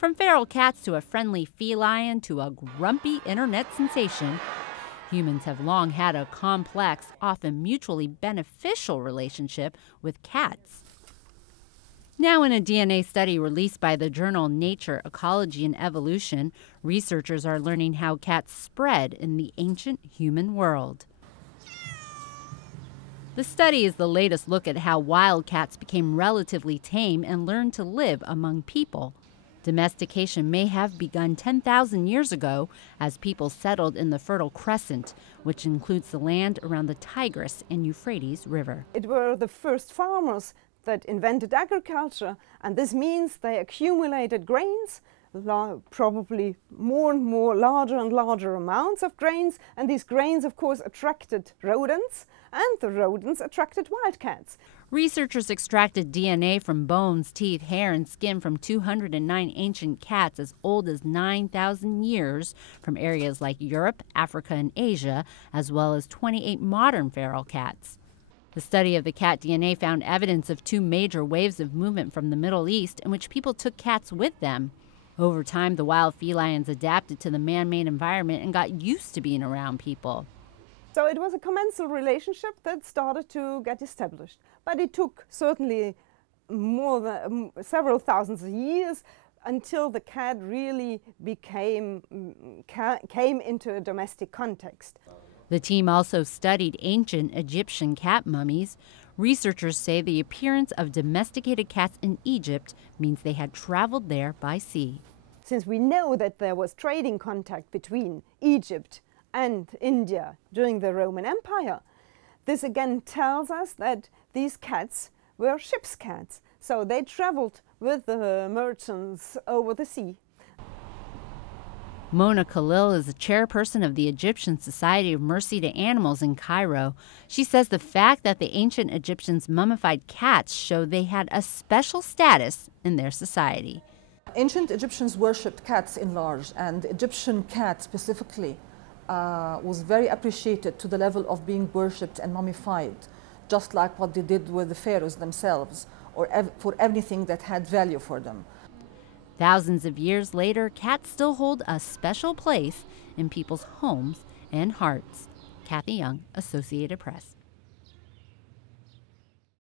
From feral cats to a friendly feline to a grumpy internet sensation, humans have long had a complex, often mutually beneficial relationship with cats. Now, in a DNA study released by the journal Nature, Ecology, and Evolution, researchers are learning how cats spread in the ancient human world. The study is the latest look at how wild cats became relatively tame and learned to live among people. Domestication may have begun 10,000 years ago as people settled in the Fertile Crescent, which includes the land around the Tigris and Euphrates River. It were the first farmers that invented agriculture, and this means they accumulated grains, probably more and more larger and larger amounts of grains, and these grains of course attracted rodents, and the rodents attracted wildcats. Researchers extracted DNA from bones, teeth, hair, and skin from 209 ancient cats as old as 9,000 years from areas like Europe, Africa, and Asia, as well as 28 modern feral cats. The study of the cat DNA found evidence of two major waves of movement from the Middle East in which people took cats with them. Over time, the wild felines adapted to the man-made environment and got used to being around people. So it was a commensal relationship that started to get established. But it took certainly more than several thousands of years until the cat really came into a domestic context. The team also studied ancient Egyptian cat mummies. Researchers say the appearance of domesticated cats in Egypt means they had traveled there by sea. Since we know that there was trading contact between Egypt and India during the Roman Empire, this again tells us that these cats were ship's cats. So they traveled with the merchants over the sea. Mona Khalil is the chairperson of the Egyptian Society of Mercy to Animals in Cairo. She says the fact that the ancient Egyptians mummified cats showed they had a special status in their society. Ancient Egyptians worshipped cats in large, and Egyptian cat specifically was very appreciated to the level of being worshipped and mummified, just like what they did with the pharaohs themselves, or for anything that had value for them. Thousands of years later, cats still hold a special place in people's homes and hearts. Kathy Young, Associated Press.